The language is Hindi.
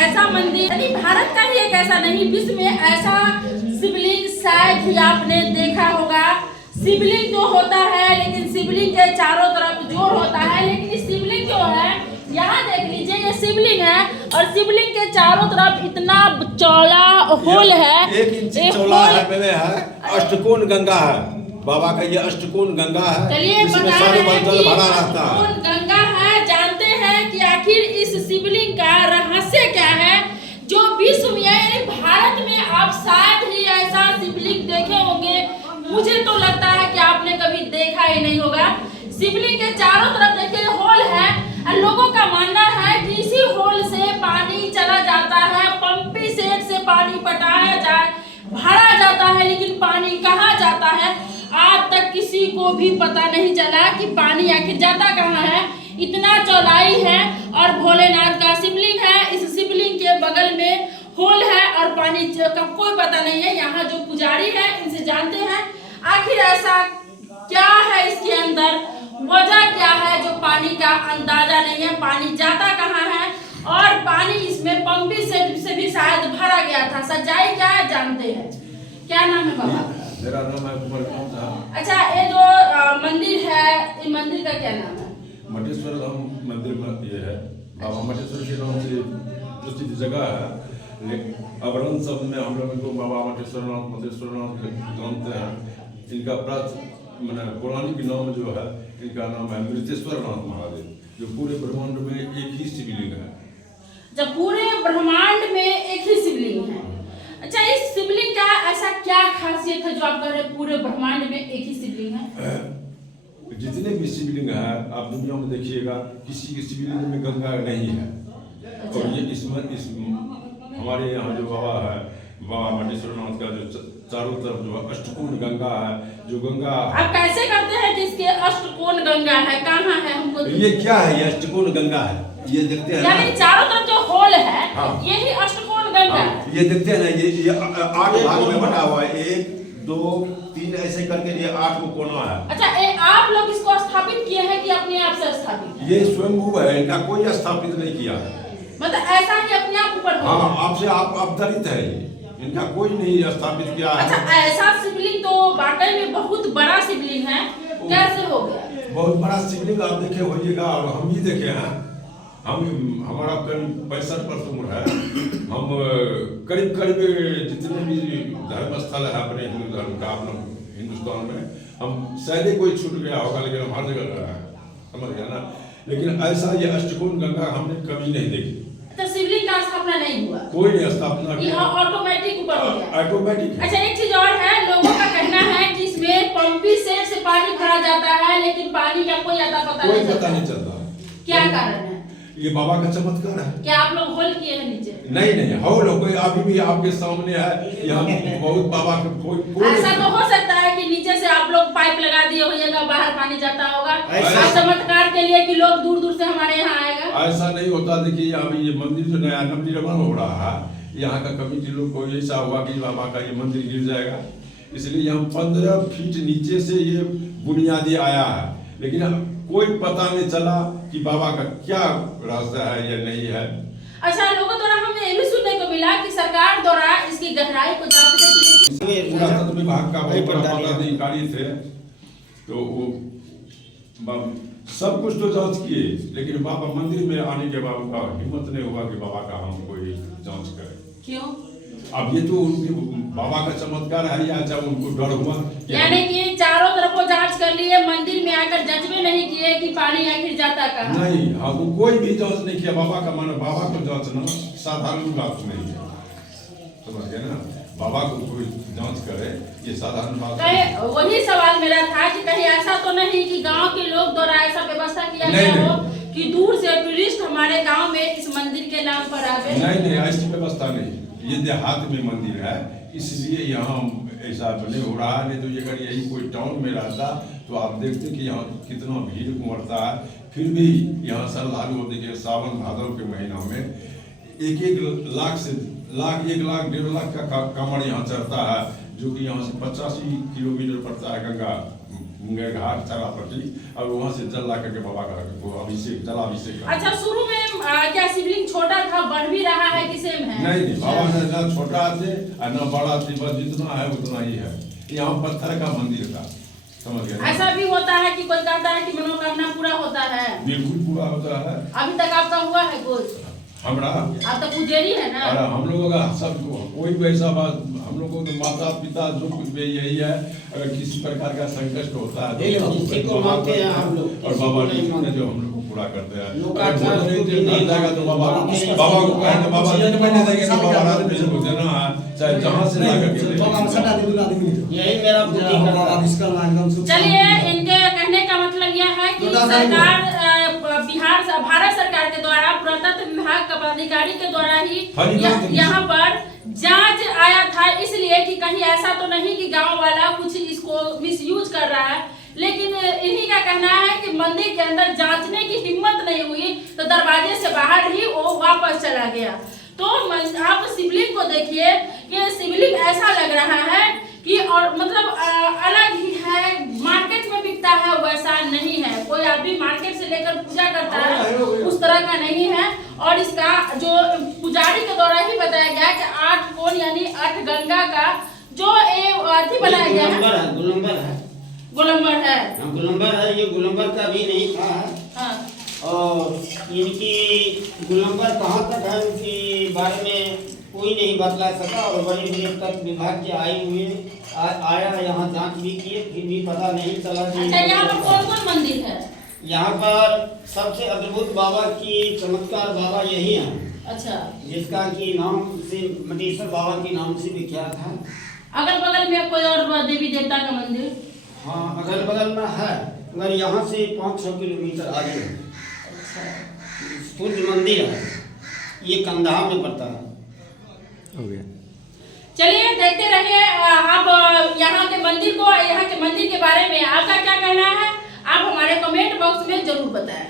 ऐसा मंदिर यानी भारत का ही एक ऐसा नहीं, विश्व में ऐसा शिवलिंग शायद ही आपने देखा होगा। शिवलिंग तो होता है लेकिन शिवलिंग के चारों तरफ जोर होता है, लेकिन इस शिवलिंग जो है यहाँ देख लीजिए, ये शिवलिंग है और शिवलिंग के चारों तरफ इतना चौड़ा होल है, 1 इंच चौड़ा है, पहले है अष्टकोण गंगा है, बाबा का ये अष्टकोण गंगा है। चलिए इसमें बता सालों रहे भर हैं जल कि भरा रहता है। अष्टकोण गंगा है। जानते हैं कि आखिर इस शिवलिंग का रहस्य क्या है, जो विश्व में यानी भारत में आप शायद ही ऐसा शिवलिंग देखे होंगे। मुझे तो लगता है कि आपने कभी देखा ही नहीं होगा। शिवलिंग के चारों तरफ देखिए होल है और लोगों का मानना है कि इसी होल से पानी चला जाता है, पंपी सेट से पानी पटाया जाए, भरा जाता है, लेकिन पानी कहाँ जाता है आज तक किसी को भी पता नहीं चला कि पानी आखिर जाता कहाँ है। इतना चौड़ाई है और भोलेनाथ का शिवलिंग है, इस शिवलिंग के बगल में होल है और पानी का कोई पता नहीं है। यहाँ जो पुजारी है इनसे जानते हैं आखिर ऐसा क्या है इसके अंदर, वजह क्या है जो पानी का अंदाजा नहीं है, पानी जाता कहाँ है और पानी इसमें पंपी सेट से भी शायद भरा गया था। सच्चाई क्या है जानते हैं। क्या नाम है बाबा? मेरा नाम है कुमार धाम। अच्छा, ये जो मंदिर है, इस मंदिर का क्या नाम है? मटेश्वर धाम मंदिर में ये है, बाबा मटेश्वर के नाम से प्रसिद्ध जगह है। अवरण शब्द में हम लोगों को बाबा मटेश्वर नाथ जानते हैं। इनका पौराणिक नाम जो है, इनका नाम है मृतेश्वर नाथ महादेव, जो पूरे ब्रह्मांड में एक ही शिवलिंग है। जब पूरे ब्रह्मांड में एक ही शिवलिंग है। अच्छा, इस शिवलिंग का ऐसा क्या खासियत है जो आप कह रहे हैं पूरे ब्रह्मांड में एक ही शिवलिंग है? जितने भी शिवलिंग है आप दुनिया में देखिएगा, किसी के शिवलिंग में गंगा नहीं है। अच्छा। और ये हमारे यहाँ जो बाबा है, बाबा मटेश्वर नाथ का जो चारों तरफ जो अष्टकोण गंगा है, जो गंगा आप कैसे करते हैं कि इसके अष्टकोण गंगा है, कहाँ है हमको? ये क्या है? ये अष्टकोण गंगा है, ये देखते हैं यानी चारों तरफ जो होल है, हाँ। यही अष्टकोण गंगा है। ये देखते हैं ना, ये 8 भाग में बटा हुआ है, 1 2 3 ऐसे करके ये 8 को कोना है। अच्छा, आप लोग इसको स्थापित किए हैं कि अपने आप से स्थापित? ये स्वयंभू है, इनका कोई स्थापित नहीं किया है। मतलब ऐसा ही अपने आप ऊपर? हाँ, आपसे आप अवतरित है, इनका कोई नहीं स्थापित किया है। अच्छा, ऐसा शिवलिंग तो वाकई में बहुत बड़ा शिवलिंग है, कैसे हो गया? बहुत बड़ा शिवलिंग आप देखे होइएगा और हम भी देखे हैं। हमारा करीब 65 उम्र है। हम करीब जितने भी धर्म स्थल है अपने हिंदू धर्म का, अपने हिंदुस्तान में, हम शायद कोई छूट गया होगा लेकिन हम हर जगह रहे हैं, समझ गया ना। लेकिन ऐसा ये अष्टकोण गंगा हमने कभी नहीं देखी। तो शिवलिंग का स्थापना नहीं हुआ? कोई नहीं स्थापना ये ऑटोमेटिक ऊपर हो गया? ऑटोमेटिक। अच्छा, एक चीज और है, लोगों का कहना है कि इसमें पंपी सेट से पानी भरा जाता है, लेकिन पानी का कोई अता पता नहीं चलता। क्या कारण है? ये बाबा का चमत्कार है। क्या आप लोग होल किए हैं नीचे? नहीं होल कोई अभी भी आपके सामने है। यहाँ बहुत बाबा का कोई ऐसा तो हो सकता है कि नीचे से आप लोग पाइप लगा दिए होइएगा, बाहर पानी जाता होगा चमत्कार के लिए कि लोग दूर दूर से हमारे यहाँ आएगा। ऐसा नहीं होता। देखिए अभी ये मंदिर जो नया नवनिर्माण हो रहा है, यहाँ का कमिटी लोग को ऐसा हुआ कि बाबा का ये मंदिर गिर जाएगा, इसलिए यहाँ 15 फीट नीचे से ये बुनियादी आया है। लेकिन कोई पता नहीं चला कि बाबा का क्या रास्ता है या नहीं है। अच्छा, लोगों द्वारा हमें ये भी सुनने को मिला कि सरकार द्वारा इसकी गहराई को जांचने के लिए पुरातत्व विभाग का बहुत बड़ा पदाधिकारी थे, तो वो सब कुछ तो जांच किए, लेकिन बाबा मंदिर में आने के बाद उनका हिम्मत नहीं हुआ कि बाबा का हम कोई जांच करें। क्यों? अब ये तो उनके बाबा का चमत्कार है या जब उनको डर हुआ, यानी कि चारों तरफ वो जांच कर लिए, मंदिर में आकर जजमें नहीं किए कि पानी आखिर जाता कहाँ? नहीं, हाँ, वो कोई भी जांच नहीं किया। बाबा का माने बाबा को जांचना साधारण बात नहीं है, समझ गए ना। बाबा को कोई जांच करे ये साधारण बात है। वही सवाल मेरा था कि कहीं ऐसा तो नहीं कि गांव के लोग द्वारा ऐसा व्यवस्था किया गया हो कि दूर से टूरिस्ट हमारे गांव में इस मंदिर के नाम पर आवे? नहीं, ऐसी व्यवस्था नहीं। ये देहात में मंदिर है, इसलिए यहाँ ऐसा नहीं हो रहा है। नहीं तो ये अगर यही कोई टाउन में रहता तो आप देखते कि यहाँ कितना भीड़ उमड़ता है। फिर भी यहाँ श्रद्धालु देखिए सावन भादव के महीना में 1 लाख से 1 लाख 1.5 लाख का कमर यहाँ चढ़ता है, जो कि यहाँ से 85 किलोमीटर पड़ता है गंगा घाट चरापट्टी, और वहाँ से जल ला करके बाबा का अभिषेक जलाभिषेक। अच्छा, शुरू में क्या शिवलिंग छोटा था, बढ़ भी रहा है कि सेम है? नहीं बाबा ने ना छोटा थे और ना बड़ा थे, बस जितना है उतना ही है। यहाँ पत्थर का मंदिर था, समझ गए? ऐसा भी होता है कि कोई कहता है कि मनोकामना पूरा होता है? बिल्कुल पूरा होता है। अभी तक आपका हुआ है कुछ? हमरा आप तो पुजारी है ना? और हम लोगों का सब कोई वैसा बात, हम लोगों के माता पिता जो कुछ भी यही है, अगर किसी प्रकार का संकट होता है को मानते हैं हम लोग, और बाबा जी ने जो हम लोग को पूरा करते हैं। लोग का अगर अच्छा बोल भी नहीं जाएगा तो बाबा को कहें तो बाबा जी ने मैंने देंगे तो बाबा रात में से बोलते ना, चाहे जहाँ से ला करके यही मेरा बुद्धि का। चलिए, इनके कहने का मतलब यह है कि सरकार भारत सरकार के द्वारा पुरातत्व विभाग के पदाधिकारी के द्वारा ही यहाँ पर जांच आया था, इसलिए कि कहीं ऐसा तो नहीं कि गांव वाला कुछ इसको मिसयूज कर रहा है। लेकिन इन्हीं का कहना है कि मंदिर के अंदर जांचने की हिम्मत नहीं हुई तो दरवाजे से बाहर ही वो वापस चला गया। तो आप शिवलिंग को देखिए, ये शिवलिंग ऐसा लग रहा है कि और मतलब अलग ही है, मार्केट में बिकता है वैसा नहीं है। कोई आदमी मार्केट से लेकर पूजा करता है उस तरह का नहीं है। और इसका जो पुजारी के द्वारा ही बताया गया कि 8 कोण यानी 8 गंगा का जो अर्थी बनाया गया है, गुलंबर है, गोलंबर है, गुलंबर है। ये गुलंबर का भी नहीं था। हाँ। और इनकी गुलंबर कहाँ तक है उनके बारे में कोई नहीं बतला सका। और बड़े बड़े तक विभाग के आए हुए आया, यहाँ जांच भी किए, फिर भी पता नहीं चला। अच्छा, यहाँ पर कौन कौन मंदिर है? यहाँ पर सबसे अद्भुत बाबा की चमत्कार बाबा यही है। अच्छा, जिसका की नाम से मटेश्वर बाबा के नाम से विख्यात है। अगल बगल में कोई और देवी देवता का मंदिर? हाँ, अगल बगल में है, मगर यहाँ से 5-6 किलोमीटर आगे है। सूर्य मंदिर है, ये कंधार में पड़ता है। हो गया। चलिए देखते रहिए आप यहाँ के मंदिर को, यहाँ के मंदिर के बारे में आपका क्या कहना है, आप हमारे कमेंट बॉक्स में जरूर बताएं।